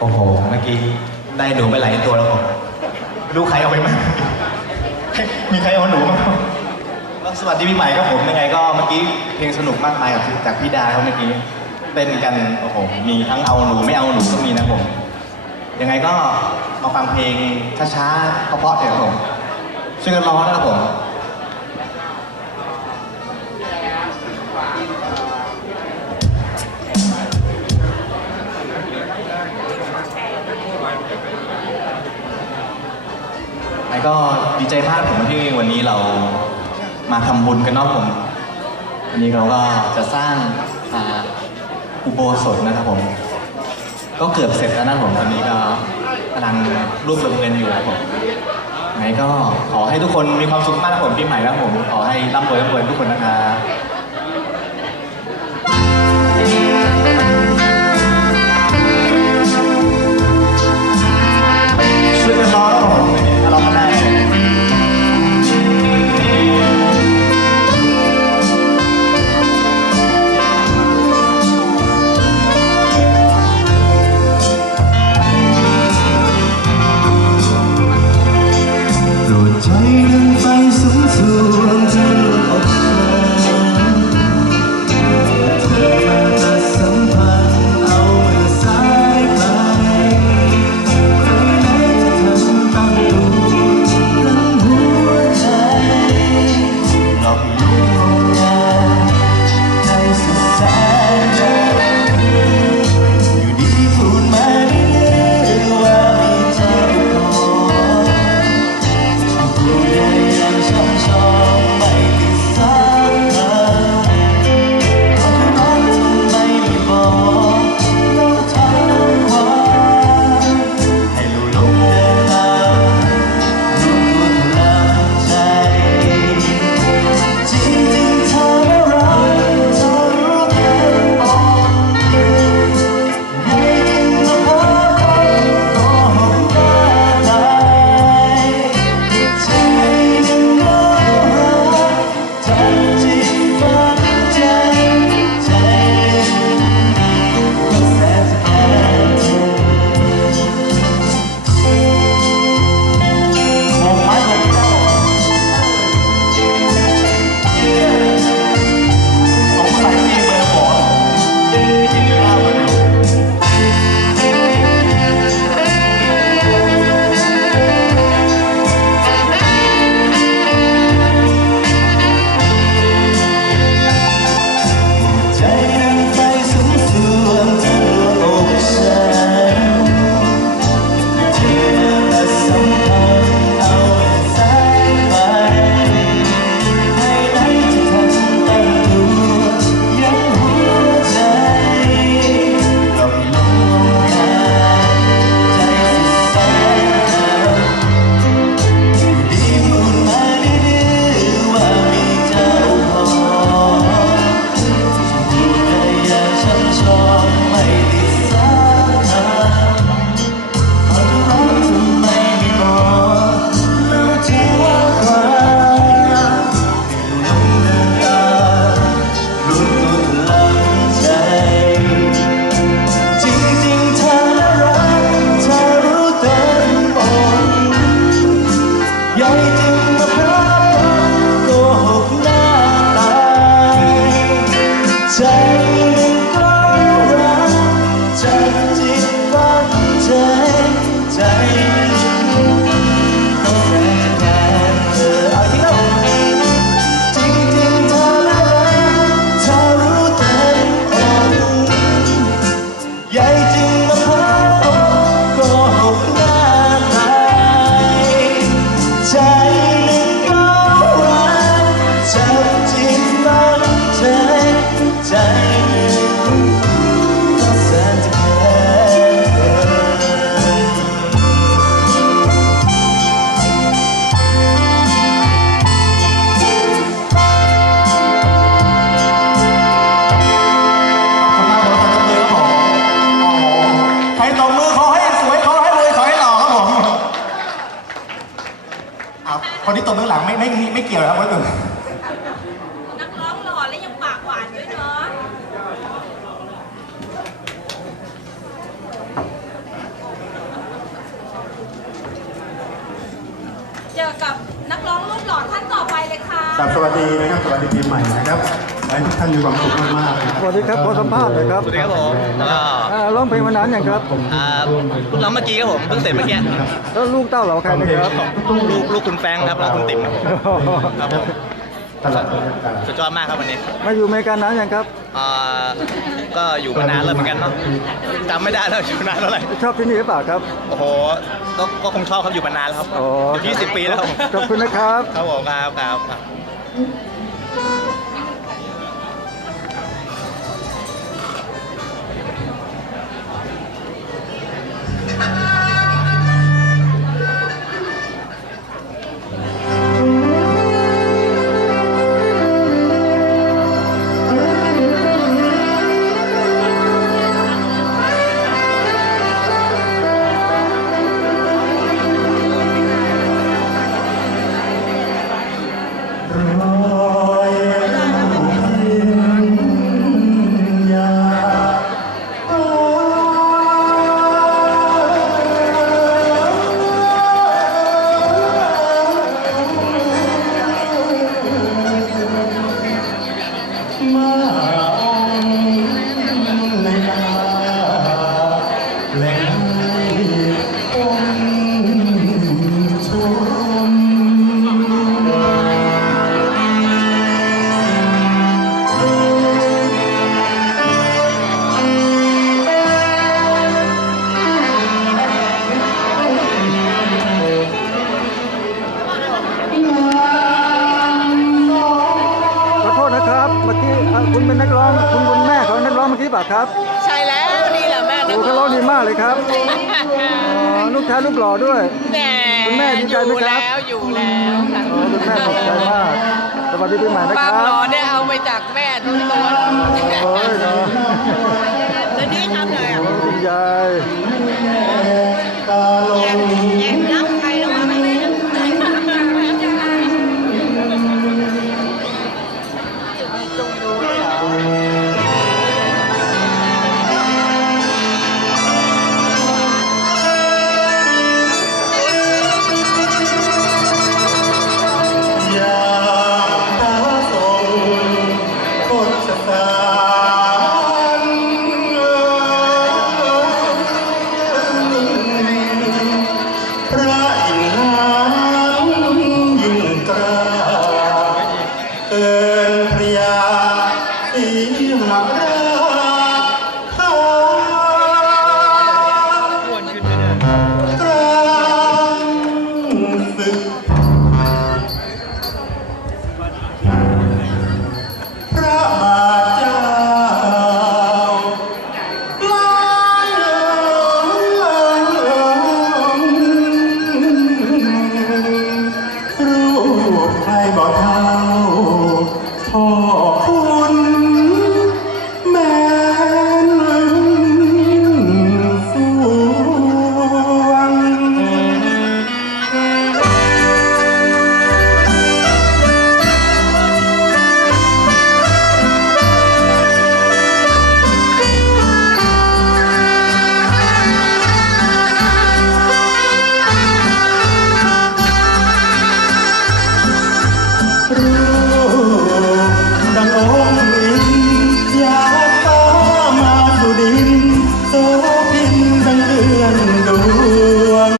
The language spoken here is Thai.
โอ้โห เมื่อกี้ได้หนูไปหลายตัวแล้วผมดูใครเอาไปบ้างมีใครเอาหนูบ้างแล้วสวัสดีปีใหม่ครับผมยังไงก็เมื่อกี้เพลงสนุกมากมายกับจากพี่ดาเขาเมื่อกี้เต้นกันโอ้โหมีทั้งเอาหนูไม่เอาหนูก็มีนะผมยังไงก็มาฟังเพลงช้าๆเพราะๆเถอะครับผมช่วยกันร้องนะครับผม แล้วก็ดีใจมากผมที่วันนี้เรามาทำบุญกันเนาะผมวันนี้เราก็จะสร้างอ่าอุโบสถนะครับผม ก็เกือบเสร็จแล้วนะผมตอนนี้ก็กำลังรวบรวมเงินอยู่นะครับผมไงก็ขอให้ทุกคนมีความสุขมากนะผมปีใหม่นะผมขอให้ร่ำรวยร่ำรวยทุกคนนะครับ ใคนที่ตบเบื้องหลังไม่ไม่ไม่เกี่ยวแล้วว่าตบนักร้องหล่อและยังปากหวานด้วยเนาะเจอกับนักร้องรุ่นหล่อท่านต่อไปเลยค่ะ ครับสวัสดีนะครับสวัสดีปีใหม่นะครับ ให้ทุกท่านมีความสุขมากๆนะสวัสดีครับขอสัมภาษณ์หน่อยครับ สวัสดีครับผมก็อ่าร้องเพลงมานานอย่างครับ อ่าเราเมื่อกี้ครับผมเพิ่งเสร็จเมื่อกี้แล้วลูกเต้าเหล่าใครนะครับ ลูกลูกคุณแฟรงค์ครับแล้วคุณติ๋มครับครับผมตลอดบรรยากาศสุดยอดมากครับวันนี้มาอยู่อเมริกานานอย่างครับ อ่าก็อยู่มานานแล้วเหมือนกันเนาะจำไม่ได้แล้วอยู่นานเท่าไหร่ชอบที่นี่หรือเปล่าครับ โอ้โหก็ก็คงชอบครับอยู่มานานแล้วครับอ๋อ อยู่ที่สิบปีแล้วครับผมขอบคุณนะครับ ครับผมครับครับ ครับใช่แล้วนี่แหละแม่โอ้ขาร้องดีมากเลยครับลูกแท้ลูกหล่อด้วยแหมคุณแม่ดีใจไหมครับอยู่แล้วอยู่แล้วค่ะคุณแม่ขอบใจมากสวัสดีปีใหม่นะครัวาบหล่อเนี่เอาไปจากแม่ทุกคนโอ้ยเนาะแล้วนี่ทำอะไรอะคุณยาย